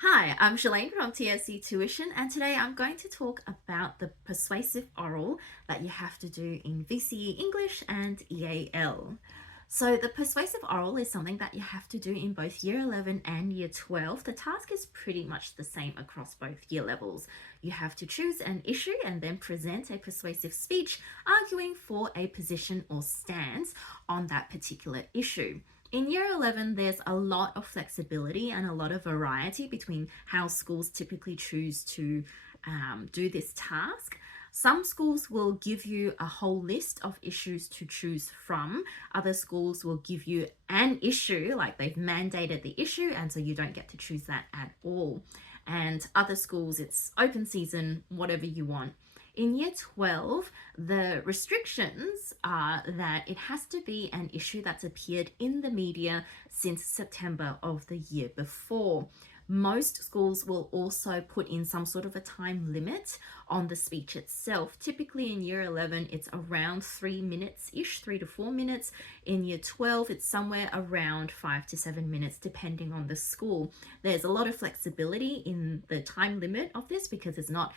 Hi, I'm Shalane from TSC Tuition, and today I'm going to talk about the persuasive oral that you have to do in VCE English and EAL. So the persuasive oral is something that you have to do in both Year 11 and Year 12. The task is pretty much the same across both year levels. You have to choose an issue and then present a persuasive speech arguing for a position or stance on that particular issue. In Year 11, there's a lot of flexibility and a lot of variety between how schools typically choose to do this task. Some schools will give you a whole list of issues to choose from. Other schools will give you an issue, like they've mandated the issue, and so you don't get to choose that at all. And other schools, it's open season, whatever you want. In Year 12, the restrictions are that it has to be an issue that's appeared in the media since September of the year before. Most schools will also put in some sort of a time limit on the speech itself. Typically in Year 11, it's around 3 minutes-ish, 3 to 4 minutes. In Year 12, it's somewhere around 5 to 7 minutes, depending on the school. There's a lot of flexibility in the time limit of this because it's not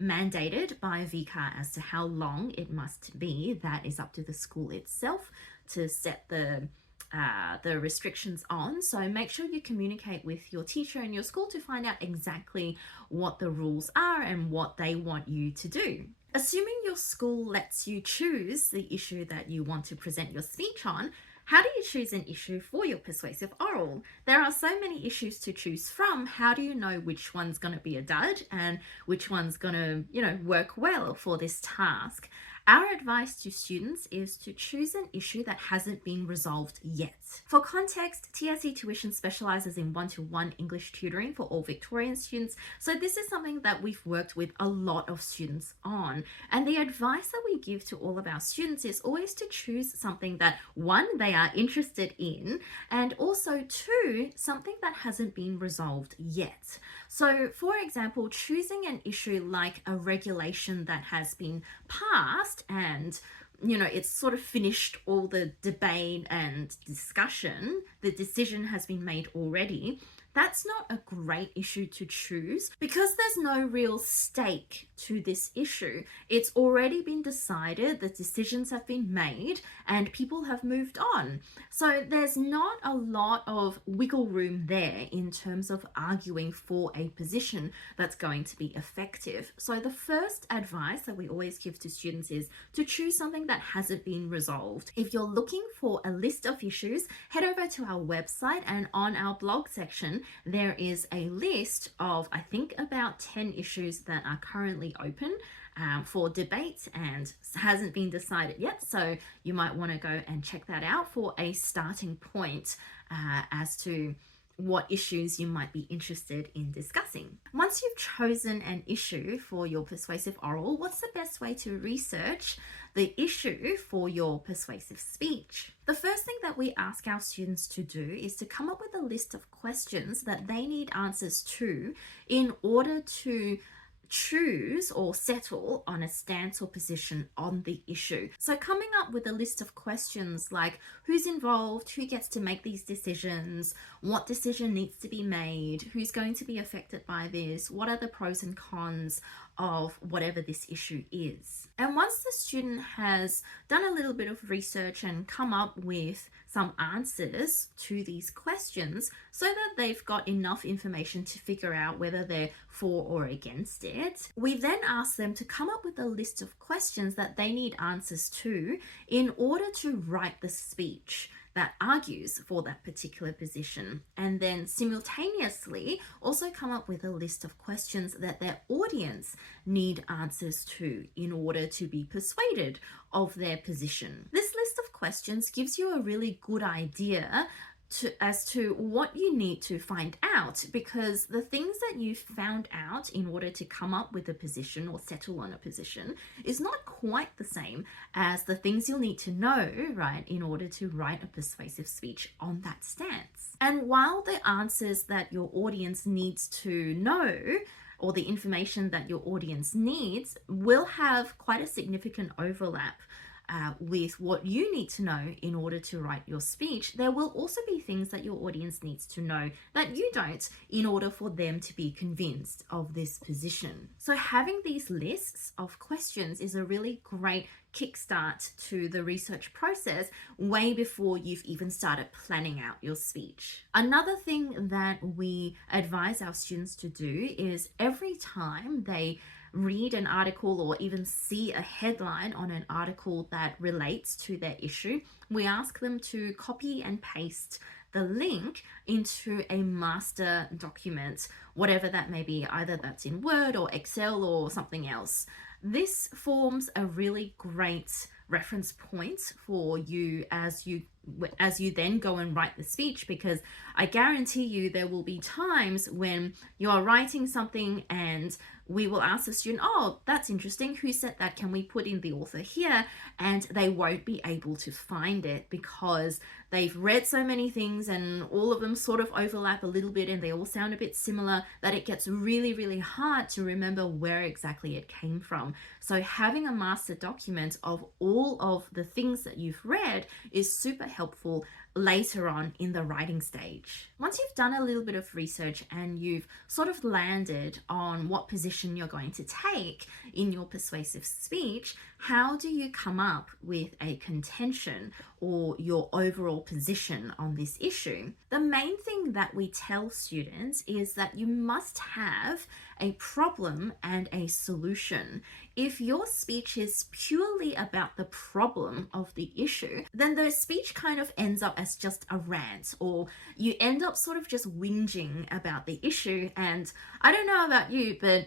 mandated by VCA as to how long it must be. That is up to the school itself to set the restrictions on. So make sure you communicate with your teacher and your school to find out exactly what the rules are and what they want you to do. Assuming your school lets you choose the issue that you want to present your speech on, how do you choose an issue for your persuasive oral? There are so many issues to choose from. How do you know which one's going to be a dud and which one's going to, work well for this task? Our advice to students is to choose an issue that hasn't been resolved yet. For context, TSC Tuition specializes in one-to-one English tutoring for all Victorian students, so this is something that we've worked with a lot of students on. And the advice that we give to all of our students is always to choose something that, one, they are interested in, and also, two, something that hasn't been resolved yet. So, for example, choosing an issue like a regulation that has been passed and it's sort of finished all the debate and discussion, the decision has been made already. That's not a great issue to choose because there's no real stake to this issue. It's already been decided, the decisions have been made, and people have moved on. So there's not a lot of wiggle room there in terms of arguing for a position that's going to be effective. So the first advice that we always give to students is to choose something that hasn't been resolved. If you're looking for a list of issues, head over to our website, and on our blog section, there is a list of, I think, about 10 issues that are currently open for debate and hasn't been decided yet. So you might want to go and check that out for a starting point as to what issues you might be interested in discussing. Once you've chosen an issue for your persuasive oral, what's the best way to research the issue for your persuasive speech? The first thing that we ask our students to do is to come up with a list of questions that they need answers to in order to choose or settle on a stance or position on the issue. So coming up with a list of questions like who's involved, who gets to make these decisions, what decision needs to be made, who's going to be affected by this, what are the pros and cons of whatever this issue is. And once the student has done a little bit of research and come up with some answers to these questions so that they've got enough information to figure out whether they're for or against it, we then ask them to come up with a list of questions that they need answers to in order to write the speech that argues for that particular position, and then simultaneously also come up with a list of questions that their audience need answers to in order to be persuaded of their position. This list of questions gives you a really good idea as to what you need to find out, because the things that you found out in order to come up with a position or settle on a position is not quite the same as the things you'll need to know, right, in order to write a persuasive speech on that stance. And while the answers that your audience needs to know or the information that your audience needs will have quite a significant overlap with what you need to know in order to write your speech, there will also be things that your audience needs to know that you don't in order for them to be convinced of this position. So having these lists of questions is a really great kickstart to the research process way before you've even started planning out your speech. Another thing that we advise our students to do is every time they read an article or even see a headline on an article that relates to their issue, we ask them to copy and paste the link into a master document, whatever that may be, either that's in Word or Excel or something else. This forms a really great reference point for you as you then go and write the speech, because I guarantee you there will be times when you're writing something and we will ask the student, oh, that's interesting, who said that, can we put in the author here? And they won't be able to find it because they've read so many things and all of them sort of overlap a little bit and they all sound a bit similar that it gets really, really hard to remember where exactly it came from. So having a master document of all of the things that you've read is super helpful later on in the writing stage. Once you've done a little bit of research and you've sort of landed on what position you're going to take in your persuasive speech, how do you come up with a contention or your overall position on this issue? The main thing that we tell students is that you must have a problem and a solution. If your speech is purely about the problem of the issue, then the speech kind of ends up as just a rant, or you end up sort of just whinging about the issue. And I don't know about you, but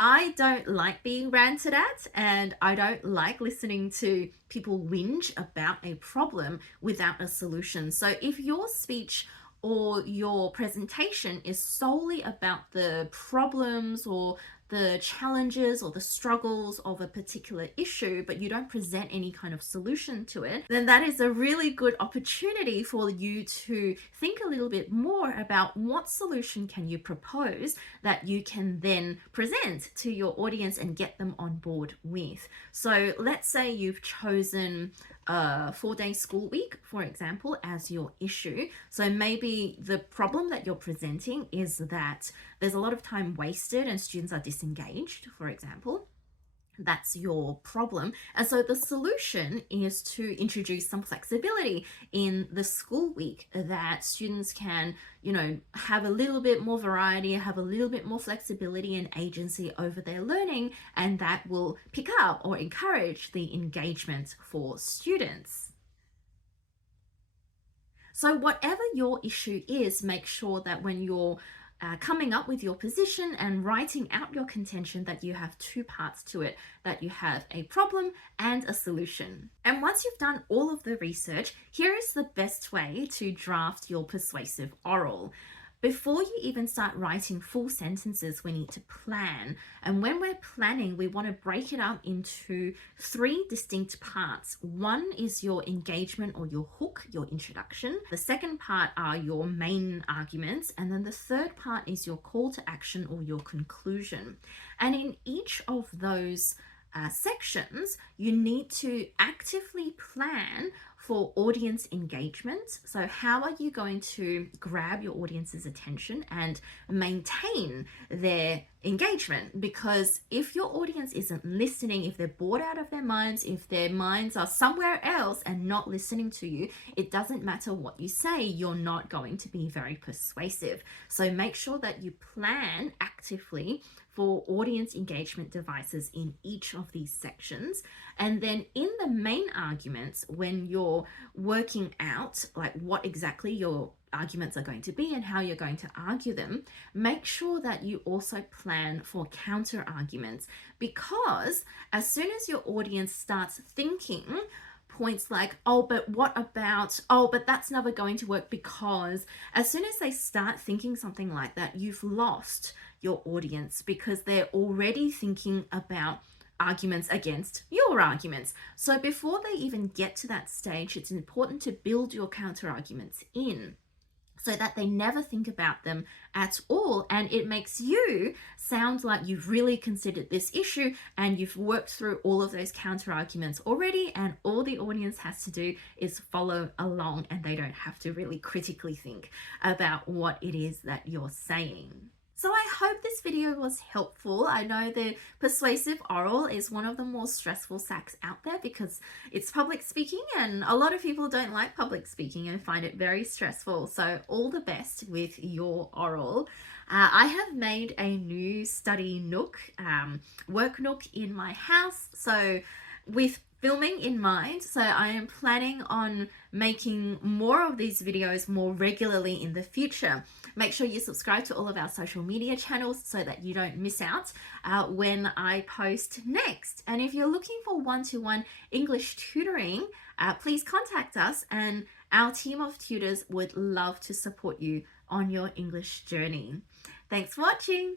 I don't like being ranted at, and I don't like listening to people whinge about a problem without a solution. So if your speech or your presentation is solely about the problems or the challenges or the struggles of a particular issue, but you don't present any kind of solution to it, then that is a really good opportunity for you to think a little bit more about what solution can you propose that you can then present to your audience and get them on board with. So let's say you've chosen a 4-day school week, for example, as your issue. So maybe the problem that you're presenting is that there's a lot of time wasted and students are disengaged, for example. That's your problem. And so the solution is to introduce some flexibility in the school week, that students can, have a little bit more variety, have a little bit more flexibility and agency over their learning, and that will pick up or encourage the engagement for students. So whatever your issue is, make sure that when you're coming up with your position and writing out your contention, that you have two parts to it, that you have a problem and a solution. And once you've done all of the research, here is the best way to draft your persuasive oral. Before you even start writing full sentences, we need to plan. And when we're planning, we want to break it up into 3 distinct parts. One is your engagement or your hook, your introduction. The second part are your main arguments. And then the third part is your call to action or your conclusion. And in each of those sections, you need to actively plan for audience engagement. So how are you going to grab your audience's attention and maintain their engagement? Because if your audience isn't listening, if they're bored out of their minds, if their minds are somewhere else and not listening to you, it doesn't matter what you say, you're not going to be very persuasive. So make sure that you plan actively for audience engagement devices in each of these sections. And then in the main arguments, when you're working out like what exactly your arguments are going to be and how you're going to argue them, make sure that you also plan for counter arguments, because as soon as your audience starts thinking points like, oh, but what about, oh, but that's never going to work because, as soon as they start thinking something like that, you've lost your audience because they're already thinking about arguments against your arguments. So before they even get to that stage, it's important to build your counter arguments in. so that they never think about them at all. And it makes you sound like you've really considered this issue and you've worked through all of those counter arguments already, and all the audience has to do is follow along, and they don't have to really critically think about what it is that you're saying. So I hope this video was helpful. I know the persuasive oral is one of the more stressful SACs out there because it's public speaking, and a lot of people don't like public speaking and find it very stressful. So all the best with your oral. I have made a new study nook, work nook in my house. So with filming in mind, so I am planning on making more of these videos more regularly in the future. Make sure you subscribe to all of our social media channels so that you don't miss out when I post next. And if you're looking for one-to-one English tutoring, please contact us, and our team of tutors would love to support you on your English journey. Thanks for watching.